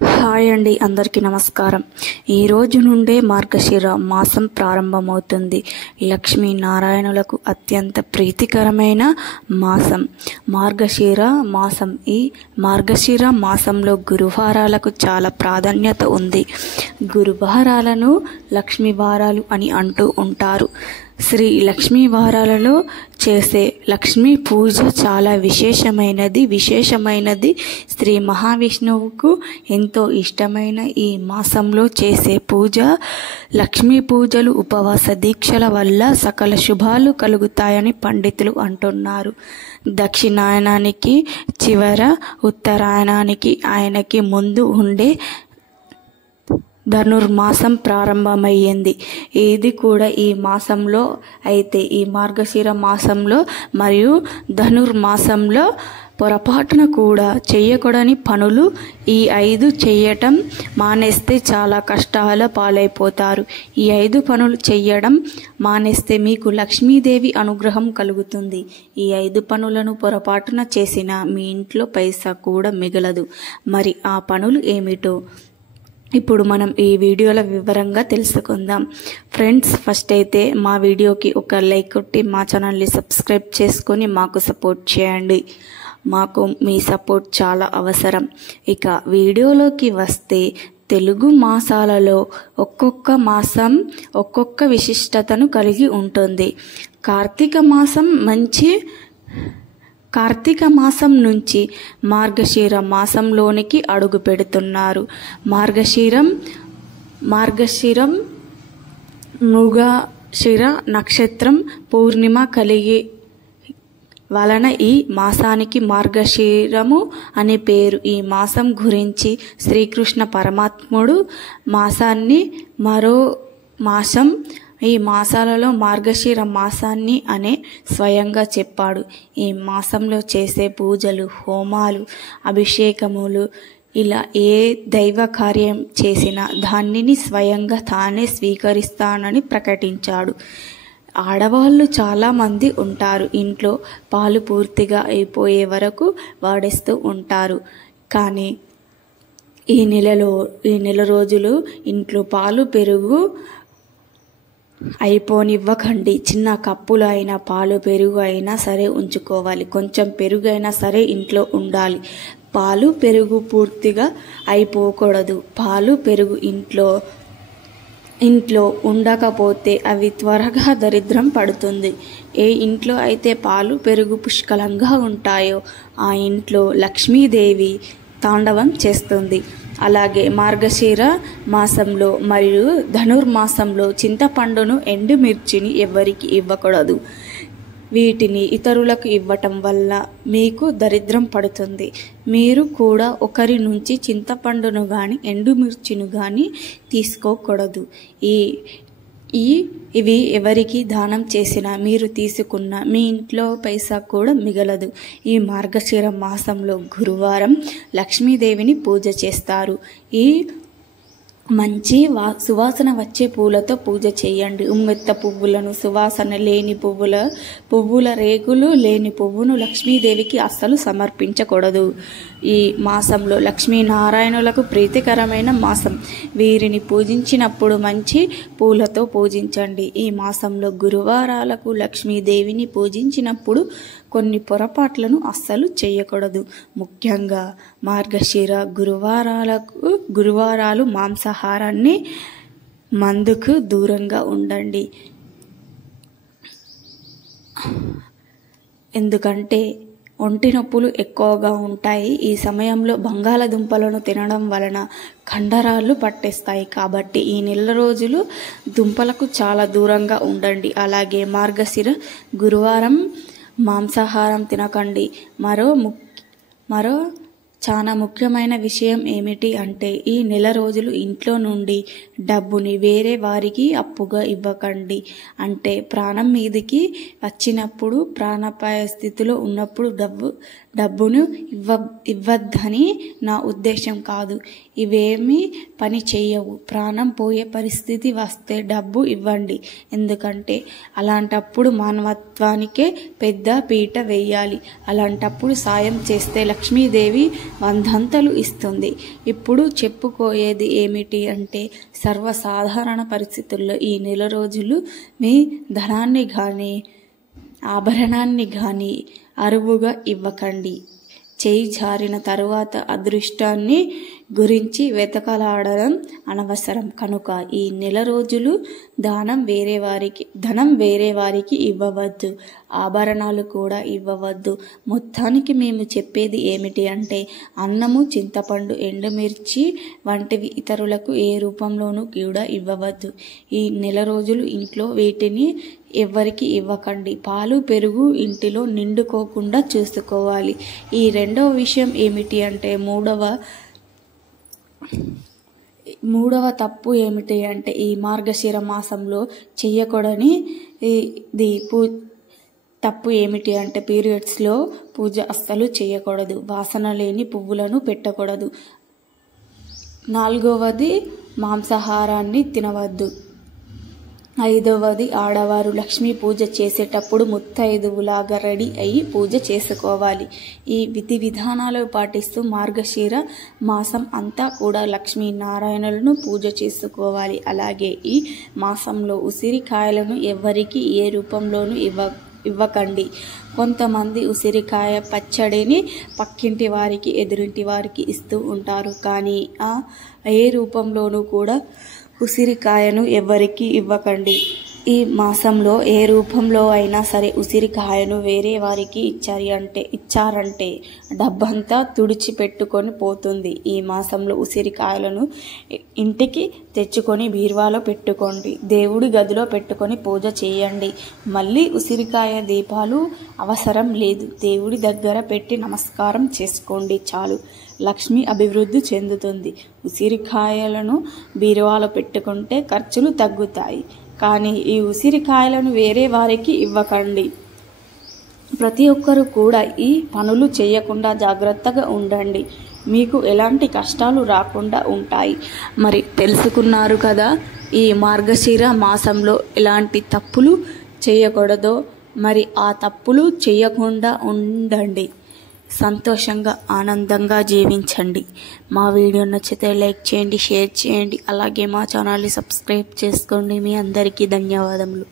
Hi అండి, అందరికీ నమస్కారం. ఈ రోజు నుండే మార్గశిర మాసం ప్రారంభమవుతుంది. లక్ష్మీనారాయణులకు అత్యంత ప్రీతికరమైన మాసం మార్గశిర మాసం. ఈ మార్గశిర మాసంలో గురువారాలకు చాలా ప్రాధాన్యత ఉంది. గురువారాలను లక్ష్మీ వారాలు అని అంటూ ఉంటారు. శ్రీ లక్ష్మీ వారాలలో చేసే లక్ష్మీ పూజ చాలా విశేషమైనది. శ్రీ మహావిష్ణువుకు ఎంతో ఇష్టమైన ఈ మాసంలో చేసే పూజ లక్ష్మీ పూజలు, ఉపవాస దీక్షల వల్ల సకల శుభాలు కలుగుతాయని పండితులు అంటున్నారు. దక్షిణాయనానికి చివర, ఉత్తరాయణానికి ఆయనకి ముందు ఉండే ధనుర్మాసం ప్రారంభమయ్యింది. ఇది కూడా ఈ మాసంలో అయితే ఈ మార్గశిర మాసంలో మరియు ధనుర్మాసంలో పొరపాటున కూడా చేయకూడని పనులు ఈ 5 చేయటం మానేస్తే చాలా కష్టాల పాలైపోతారు. ఈ 5 పనులు చేయడం మానేస్తే మీకు లక్ష్మీదేవి అనుగ్రహం కలుగుతుంది. ఈ 5 పనులను పొరపాటున చేసినా మీ ఇంట్లో పైసా కూడా మిగలదు. మరి ఆ పనులు ఏమిటో ఇప్పుడు మనం ఈ వీడియోలో వివరంగా తెలుసుకుందాం. ఫ్రెండ్స్, ఫస్ట్ అయితే మా వీడియోకి ఒక లైక్ కొట్టి మా ఛానల్ని సబ్స్క్రైబ్ చేసుకొని మాకు సపోర్ట్ చేయండి. మాకు మీ సపోర్ట్ చాలా అవసరం. ఇక వీడియోలోకి వస్తే, తెలుగు మాసాలలో ఒక్కొక్క మాసం ఒక్కొక్క విశిష్టతను కలిగి ఉంటుంది. కార్తీక మాసం నుంచి మార్గశిర మాసంలోనికి అడుగు పెడుతున్నారు. మార్గశిరం మృగశిర నక్షత్రం పూర్ణిమ కలిగి వలన ఈ మాసానికి మార్గశిరము అనే పేరు. ఈ మాసం గురించి శ్రీకృష్ణ పరమాత్ముడు మాసాన్ని మరో మాసం, ఈ మాసాలలో మార్గశిర మాసాన్ని అనే స్వయంగా చెప్పాడు. ఈ మాసంలో చేసే పూజలు, హోమాలు, అభిషేకములు, ఇలా ఏ దైవ కార్యం చేసినా దానిని స్వయంగా తానే స్వీకరిస్తానని ప్రకటించాడు. ఆడవాళ్ళు చాలామంది ఉంటారు. ఇంట్లో పాలు పూర్తిగా అయిపోయే వరకు వాడేస్తూ ఉంటారు. కానీ ఈ నెల రోజులు ఇంట్లో పాలు, పెరుగు అయిపోనివ్వకండి. చిన్న కప్పులు అయినా పాలు, పెరుగు అయినా సరే ఉంచుకోవాలి. కొంచెం పెరుగు అయినా సరే ఇంట్లో ఉండాలి. పాలు, పెరుగు పూర్తిగా అయిపోకూడదు. పాలు, పెరుగు ఇంట్లో ఉండకపోతే అవి త్వరగా దరిద్రం పడుతుంది. ఏ ఇంట్లో అయితే పాలు, పెరుగు పుష్కలంగా ఉంటాయో ఆ ఇంట్లో లక్ష్మీదేవి తాండవం చేస్తుంది. అలాగే మార్గశిర మాసంలో మరియు ధనుర్మాసంలో చింతపండును, ఎండుమిర్చిని ఎవరికి ఇవ్వకూడదు. వీటిని ఇతరులకు ఇవ్వటం వల్ల మీకు దరిద్రం పడుతుంది. మీరు కూడా ఒకరి నుంచి చింతపండును కానీ ఎండుమిర్చిని కానీ తీసుకోకూడదు. ఇవి ఎవరికి దానం చేసినా, మీరు తీసుకున్న మీ ఇంట్లో పైసా కూడా మిగలదు. ఈ మార్గశిర మాసంలో గురువారం లక్ష్మీదేవిని పూజ చేస్తారు. ఈ మంచి సువాసన వచ్చే పూలతో పూజ చేయండి. ఉమ్మెత్త పువ్వులను, సువాసన లేని పువ్వుల రేకులు లేని పువ్వును లక్ష్మీదేవికి అస్సలు సమర్పించకూడదు. ఈ మాసంలో లక్ష్మీనారాయణులకు ప్రీతికరమైన మాసం. వీరిని పూజించినప్పుడు మంచి పూలతో పూజించండి. ఈ మాసంలో గురువారాలకు లక్ష్మీదేవిని పూజించినప్పుడు కొన్ని పొరపాట్లను అస్సలు చేయకూడదు. ముఖ్యంగా మార్గశిర గురువారాలు మాంసాహారాన్ని, మందుకు దూరంగా ఉండండి. ఎందుకంటే ఒంటి నొప్పులు ఎక్కువగా ఉంటాయి. ఈ సమయంలో బంగాళదుంపలను తినడం వలన కండరాలు పట్టేస్తాయి. కాబట్టి ఈ నెల రోజులు దుంపలకు చాలా దూరంగా ఉండండి. అలాగే మార్గశిర గురువారం మాంసాహారం తినకండి. మరో చాలా ముఖ్యమైన విషయం ఏమిటి అంటే, ఈ నెల రోజులు ఇంట్లో నుండి డబ్బుని వేరే వారికి అప్పుగా ఇవ్వకండి. అంటే ప్రాణం మీదికి వచ్చినప్పుడు, ప్రాణాపాయ స్థితిలో ఉన్నప్పుడు డబ్బును ఇవ్వద్దని నా ఉద్దేశం కాదు. ఇవేమీ పని చేయవు. ప్రాణం పోయే పరిస్థితి వస్తే డబ్బు ఇవ్వండి. ఎందుకంటే అలాంటప్పుడు మానవత్వానికే పెద్ద పీట వేయాలి. అలాంటప్పుడు సాయం చేస్తే లక్ష్మీదేవి 100 ఇస్తుంది. ఇప్పుడు చెప్పుకోయేది ఏమిటి అంటే, సర్వసాధారణ పరిస్థితుల్లో ఈ నెల రోజులు మీ ధనాన్ని కానీ ఆభరణాన్ని కానీ అరువుగా ఇవ్వకండి. చేయి జారిన తరువాత అదృష్టాన్ని గురించి వెతకలాడడం అనవసరం. కనుక ఈ నెల రోజులు ధనం వేరే వారికి ఇవ్వవద్దు, ఆభరణాలు కూడా ఇవ్వవద్దు. మొత్తానికి మేము చెప్పేది ఏమిటి అంటే, అన్నము, చింతపండు, ఎండుమిర్చి వంటివి ఇతరులకు ఏ రూపంలోనూ కూడా ఇవ్వవద్దు. ఈ నెల రోజులు ఇంట్లో వీటిని ఎవ్వరికి ఇవ్వకండి. పాలు, పెరుగు ఇంటిలో నిండుకోకుండా చూసుకోవాలి. ఈ రెండవ విషయం ఏమిటి అంటే, మూడవ తప్పు ఏమిటి అంటే, ఈ మార్గశిర మాసంలో చెయ్యకూడని తప్పు ఏమిటి అంటే, పీరియడ్స్లో పూజ అస్సలు చేయకూడదు. వాసన లేని పువ్వులను పెట్టకూడదు. 4వది మాంసాహారాన్ని తినవద్దు. 5వది ఆడవారు లక్ష్మీ పూజ చేసేటప్పుడు ముత్తైదువులాగా రెడీ అయ్యి పూజ చేసుకోవాలి. ఈ విధి విధానాలు పాటిస్తూ మార్గశిర మాసం అంతా కూడా లక్ష్మీనారాయణులను పూజ చేసుకోవాలి. అలాగే ఈ మాసంలో ఉసిరికాయలను ఎవ్వరికి ఏ రూపంలోనూ ఇవ్వకండి. కొంతమంది ఉసిరికాయ పచ్చడిని పక్కింటి వారికి, ఎదురింటి వారికి ఇస్తూ ఉంటారు. కానీ ఏ రూపంలోనూ కూడా ఉసిరికాయను ఎవ్వరికి ఇవ్వకండి. ఈ మాసంలో ఏ రూపంలో అయినా సరే ఉసిరికాయను వేరే వారికి ఇచ్చారంటే డబ్బంతా తుడిచిపెట్టుకొని పోతుంది. ఈ మాసంలో ఉసిరికాయలను ఇంటికి తెచ్చుకొని బీరువాలో పెట్టుకోండి. దేవుడి గదిలో పెట్టుకొని పూజ చేయండి. మళ్ళీ ఉసిరికాయ దీపాలు అవసరం లేదు. దేవుడి దగ్గర పెట్టి నమస్కారం చేసుకోండి చాలు. లక్ష్మి అభివృద్ధి చెందుతుంది. ఉసిరికాయలను బీరువాలో పెట్టుకుంటే ఖర్చులు తగ్గుతాయి. కానీ ఈ ఉసిరికాయలను వేరే వారికి ఇవ్వకండి. ప్రతి ఒక్కరూ కూడా ఈ పనులు చేయకుండా జాగ్రత్తగా ఉండండి. మీకు ఎలాంటి కష్టాలు రాకుండా ఉంటాయి. మరి తెలుసుకున్నారు కదా, ఈ మార్గశిర మాసంలో ఎలాంటి తప్పులు చేయకూడదో. మరి ఆ తప్పులు చేయకుండా ఉండండి. సంతోషంగా, ఆనందంగా జీవించండి. మా వీడియో నచ్చితే లైక్ చేయండి, షేర్ చేయండి. అలాగే మా ఛానల్ని సబ్స్క్రైబ్ చేసుకోండి. మీ అందరికీ ధన్యవాదములు.